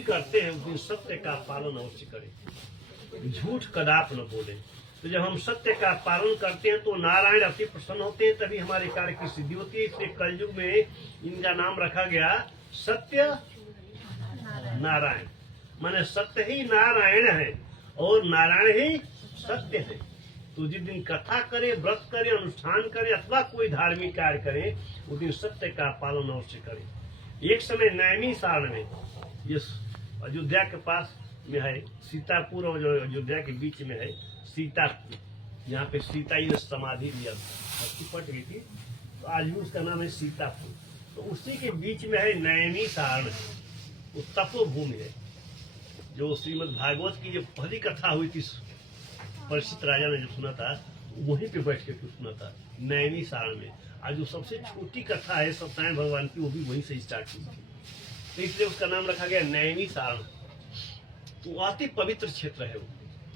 दिन करते हैं उस दिन सत्य का पालन अवश्य करें, झूठ कदाप न बोले। तो जब हम सत्य का पालन करते हैं तो नारायण अति प्रसन्न होते हैं, तभी हमारे कार्य की सिद्धि होती है। इसलिए कलयुग में इनका नाम रखा गया सत्य नारायण, माने सत्य ही नारायण है और नारायण ही सत्य है। तो जिस दिन कथा करे, व्रत करे, अनुष्ठान करे अथवा कोई धार्मिक कार्य करे, उस दिन सत्य का पालन अवश्य करे। एक समय नैमिषारण्य में, ये अयोध्या के पास में है, सीतापुर और अयोध्या के बीच में है सीतापुर, यहाँ पे सीता जी ने समाधि लिया, पट गई थी, तो आज भी उसका नाम है सीतापुर। तो उसी के बीच में है नैमिषारण्य, वो तपोभूमि है। जो श्रीमद् भागवत की जो पहली कथा हुई थी, परीक्षित राजा ने जो सुना था, वहीं पे बैठ के सुना था नैमिषारण्य में। आज जो सबसे छोटी कथा है सत्यनारायण भगवान की, वो भी वहीं से स्टार्ट हुई थी, तो इसलिए उसका नाम रखा गया नैमिषारण्य। तो अति पवित्र क्षेत्र है वो।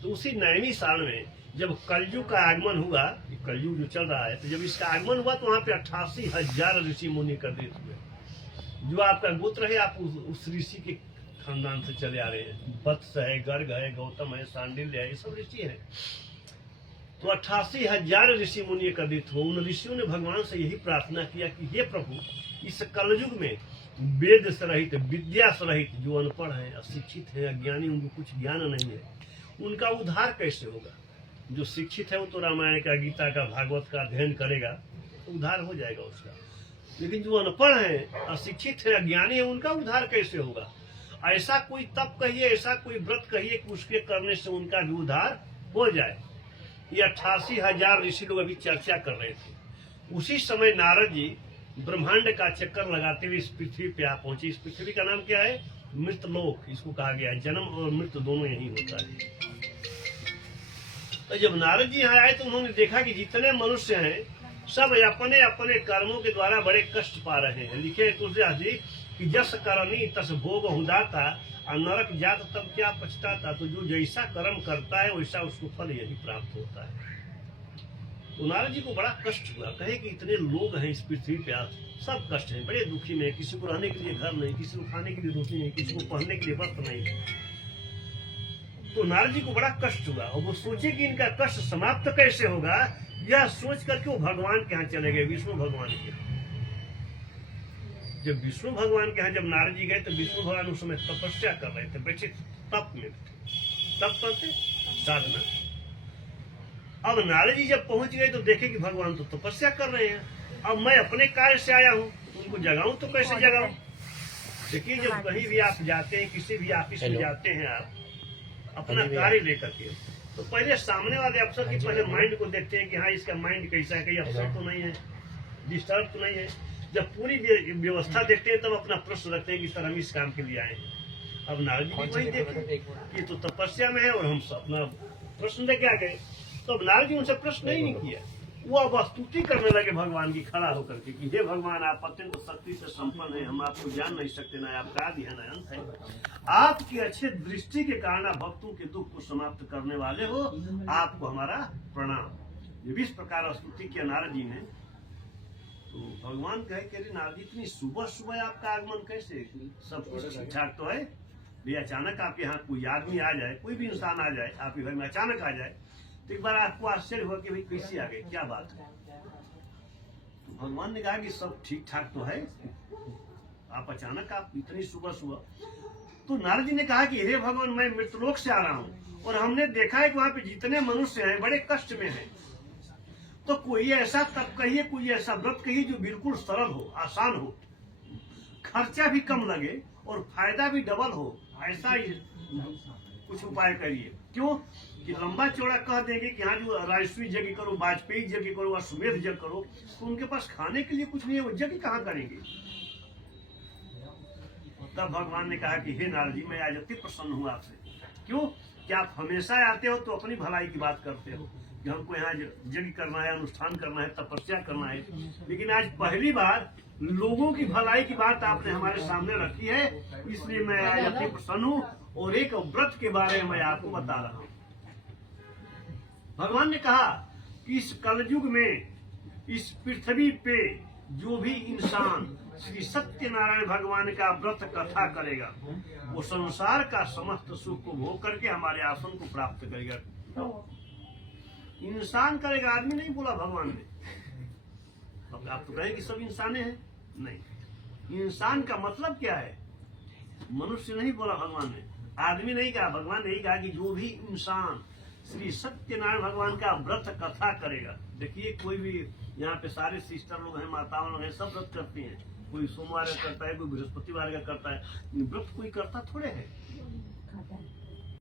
तो उसी नैमिषारण्य में जब कलयुग का आगमन हुआ, कलयुग जो चल रहा है, तो जब इसका आगमन हुआ तो वहाँ पे 88,000 ऋषि मुनि एकत्रित हुए। जो आपका गोत्र है, आप उस ऋषि के खानदान से चले आ रहे हैं। वत्स है, गर्ग है, गौतम है, सांडिल्य है, ये सब ऋषि है। तो 88,000 ऋषि मुनि एकत्रित हुए। उन ऋषियों ने भगवान से यही प्रार्थना किया कि हे प्रभु, इस कलयुग में वेद से रहित, विद्या से रहित, जो अनपढ़ है, अशिक्षित है, अज्ञानी, उनको कुछ ज्ञान नहीं है, उनका उद्धार कैसे होगा। जो शिक्षित है वो तो रामायण का, गीता का, भागवत का अध्ययन करेगा तो उद्धार हो जाएगा उसका, लेकिन जो अनपढ़ है, अशिक्षित है, अज्ञानी है, उनका उद्धार कैसे होगा। ऐसा कोई तप कहिए, ऐसा कोई व्रत कहिए कि उसके करने से उनका भी उद्धार हो जाए। ये 88,000 ऋषि लोग अभी चर्चा कर रहे थे। उसी समय नारद जी ब्रह्मांड का चक्कर लगाते हुए इस पृथ्वी पे आ पहुंचे। इस पृथ्वी का नाम क्या है? मृतलोक इसको कहा गया है। जन्म और मृत्यु दोनों यही होता है। तो जब नारद जी यहाँ आए तो उन्होंने देखा कि जितने मनुष्य हैं सब अपने अपने कर्मों के द्वारा बड़े कष्ट पा रहे हैं। लिखे तुलसीदास जी कि जस करनी तस भोग हुदाता, और नरक जात तब क्या पछताता। तो जो जैसा कर्म करता है वैसा उसको फल यही प्राप्त होता है। तो नारद जी को बड़ा कष्ट हुआ, कहे कि इतने लोग हैं इस पृथ्वी पे, सब कष्ट हैं, बड़े दुखी में, किसी को रहने के लिए घर नहीं, किसी को खाने के लिए रोटी नहीं, किसी को पहनने के लिए वस्त्र नहीं। तो नारद जी को बड़ा कष्ट हुआ और वो सोचे कि इनका कष्ट समाप्त कैसे होगा। यह सोच करके वो भगवान के यहाँ चले गए, विष्णु भगवान के। जब विष्णु भगवान के यहाँ जब नारद जी गए तो विष्णु भगवान उस समय तपस्या कर रहे थे, बैठे तप में थे। तप करते साधना। अब नारद जी जब पहुंच गए तो देखे कि भगवान तो तपस्या कर रहे हैं। अब मैं अपने कार्य से आया हूँ, उनको जगाऊं तो कैसे जगाऊं। देखिए जब कहीं भी आप जाते हैं, किसी भी ऑफिस में जाते हैं आप अपना कार्य लेकर के, तो पहले सामने वाले अफसर की पहले माइंड को देखते हैं कि हाँ इसका माइंड कैसा है, कहीं अफसर तो नहीं है, डिस्टर्ब तो नहीं है। जब पूरी व्यवस्था देखते हैं तब अपना प्रश्न रखते हैं कि सर हम इस काम के लिए आए हैं। अब नारद जी वही देखे कि तो तपस्या में है और हम अपना प्रश्न लेके आ गए। तो अब नारद जी उनसे प्रश्न नहीं किया, वो अब स्तुति करने लगे भगवान की खड़ा होकर के कि हे भगवान, आप अत्यंत शक्ति से संपन्न है, हम आपको जान नहीं सकते, ना आपका आदि है ना अंत है। आपकी अच्छे दृष्टि के कारण आप भक्तों के दुख को समाप्त करने वाले हो, आपको हमारा प्रणाम। ये भी इस प्रकार स्तुति किया नारद जी ने। तो भगवान कहे कि अरे नारद जी, इतनी सुबह सुबह आपका आगमन कैसे, सब कुछ ठीक ठाक तो है। भी अचानक आप यहाँ कोई आदमी आ जाए, कोई भी इंसान आ जाए, आप घर में अचानक आ जाए, तो एक बार आपको आश्चर्य हुआ कि भाई कैसे आ गए, क्या बात है। तो भगवान ने कहा कि सब ठीक ठाक तो है, आप अचानक आप इतनी सुबह सुबह। तो नारद जी ने कहा कि हे भगवान, मैं मृतलोक से आ रहा हूँ और हमने देखा है कि वहाँ पे जितने मनुष्य हैं बड़े कष्ट में हैं। तो कोई ऐसा तप कहिए, कोई ऐसा व्रत कहिए जो बिल्कुल सरल हो, आसान हो, खर्चा भी कम लगे और फायदा भी डबल हो। ऐसा ही कुछ उपाय करिए। क्यों कि लंबा चौड़ा कह देंगे कि हाँ जो राजस्वी यज्ञ करो, वाजपेयी यज्ञ करो, अश्वमेध यज्ञ करो, तो उनके पास खाने के लिए कुछ नहीं है, वो यज्ञ कहाँ करेंगे। तब भगवान ने कहा कि हे नारद जी, मैं आज अति प्रसन्न हूँ आपसे। क्यों कि आप हमेशा आते हो तो अपनी भलाई की बात करते हो कि हमको यहाँ यज्ञ करना है, अनुष्ठान करना है, तपस्या करना है, लेकिन आज पहली बार लोगों की भलाई की बात आपने हमारे सामने रखी है, इसलिए मैं आज अति प्रसन्न हूँ और एक व्रत के बारे में मैं आपको बता रहा हूँ। भगवान ने कहा कि इस कलयुग में इस पृथ्वी पे जो भी इंसान श्री सत्यनारायण भगवान का व्रत कथा करेगा, वो संसार का समस्त सुख को भोग करके हमारे आसन को प्राप्त करेगा। इंसान करेगा, आदमी नहीं बोला भगवान ने। अब आप तो कहें कि सब इंसाने हैं, नहीं। इंसान का मतलब क्या है? मनुष्य नहीं बोला भगवान ने, आदमी नहीं कहा, भगवान ने कहा कि जो भी इंसान श्री सत्यनारायण भगवान का व्रत कथा करेगा। देखिए, कोई भी यहाँ पे सारे सिस्टर लोग हैं, माताओं लोग हैं, सब व्रत करती हैं। कोई सोमवार का करता है, कोई बृहस्पतिवार का करता है। व्रत कोई करता थोड़े है,